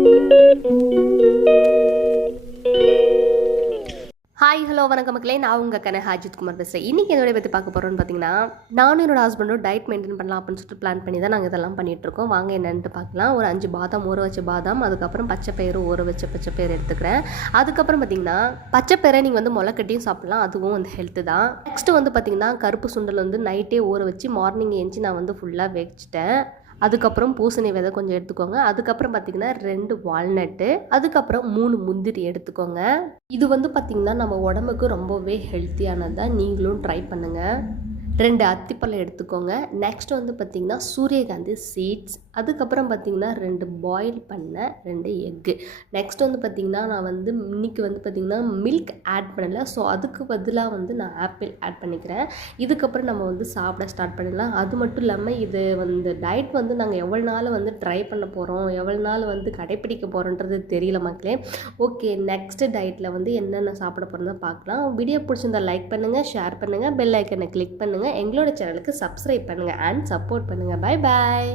Hi hello வணக்கம் மக்களே, நான் உங்கள் கனக அஜித் குமார் பேசுகிறேன். இன்றைக்கி என்னோட பற்றி பார்க்க போகிறோன்னு பார்த்தீங்கன்னா, நானும் என்னோட ஹஸ்பண்டும் டயட் மெயின்டைன் பண்ணலாம் அப்படின்னு சொல்லிட்டு பிளான் பண்ணி தான் நாங்கள் இதெல்லாம் பண்ணிகிட்ருக்கோம். வாங்க என்னென்ட்டு பார்க்கலாம். ஒரு 5 பாதாம், ஊற வச்ச பாதாம், அதுக்கப்புறம் பச்சைப்பயிறு, ஊற வச்ச பச்சைப்பயிறு எடுத்துக்கிறேன். அதுக்கப்புறம் பார்த்திங்கன்னா பச்சைப்பயிரை நீங்கள் வந்து முளைக்கட்டியும் சாப்பிட்லாம், அதுவும் வந்து ஹெல்த்து தான். நெக்ஸ்ட்டு வந்து பார்த்திங்கன்னா கருப்பு சுண்டல் வந்து நைட்டே ஊற வச்சு மார்னிங் எழுந்துச்சி நான் வந்து ஃபுல்லாக வச்சுட்டேன். அதுக்கப்புறம் பூசணி விதை கொஞ்சம் எடுத்துக்கோங்க. அதுக்கப்புறம் பார்த்திங்கன்னா 2 வால்நட்டு, அதுக்கப்புறம் 3 முந்திரி எடுத்துக்கோங்க. இது வந்து பார்த்திங்கன்னா நம்ம உடம்புக்கு ரொம்பவே ஹெல்த்தியானது தான், நீங்களும் ட்ரை பண்ணுங்கள். 2 அத்திப்பழம் எடுத்துக்கோங்க. நெக்ஸ்ட் வந்து பார்த்திங்கன்னா சூரியகாந்தி சீட்ஸ், அதுக்கப்புறம் பார்த்திங்கன்னா 2 பாயில் பண்ண 2 எக்கு. நெக்ஸ்ட் வந்து பார்த்திங்கன்னா நான் வந்து இன்றைக்கி வந்து பார்த்திங்கன்னா மில்க் ஆட் பண்ணலை, ஸோ அதுக்கு பதிலாக வந்து நான் ஆப்பிள் ஆட் பண்ணிக்கிறேன். இதுக்கப்புறம் நம்ம வந்து சாப்பிட ஸ்டார்ட் பண்ணிடலாம். அது மட்டும் இல்லாமல் இது வந்து டயட் வந்து நாங்கள் எவ்வளோ நாள் வந்து ட்ரை பண்ண போகிறோம், எவ்வளோ நாள் வந்து கடைப்பிடிக்க போகிறோன்றது தெரியல மக்களே. ஓகே, நெக்ஸ்ட் டயட்டில் வந்து என்னென்ன சாப்பிட போகிறோம்னு பார்க்கலாம். வீடியோ பிடிச்சிருந்தா லைக் பண்ணுங்கள், ஷேர் பண்ணுங்கள், பெல் ஐக்கனை கிளிக் பண்ணுங்கள், எங்களோட சேனலுக்கு சப்ஸ்கிரைப் பண்ணுங்கள் அண்ட் சப்போர்ட் பண்ணுங்கள். Bye bye.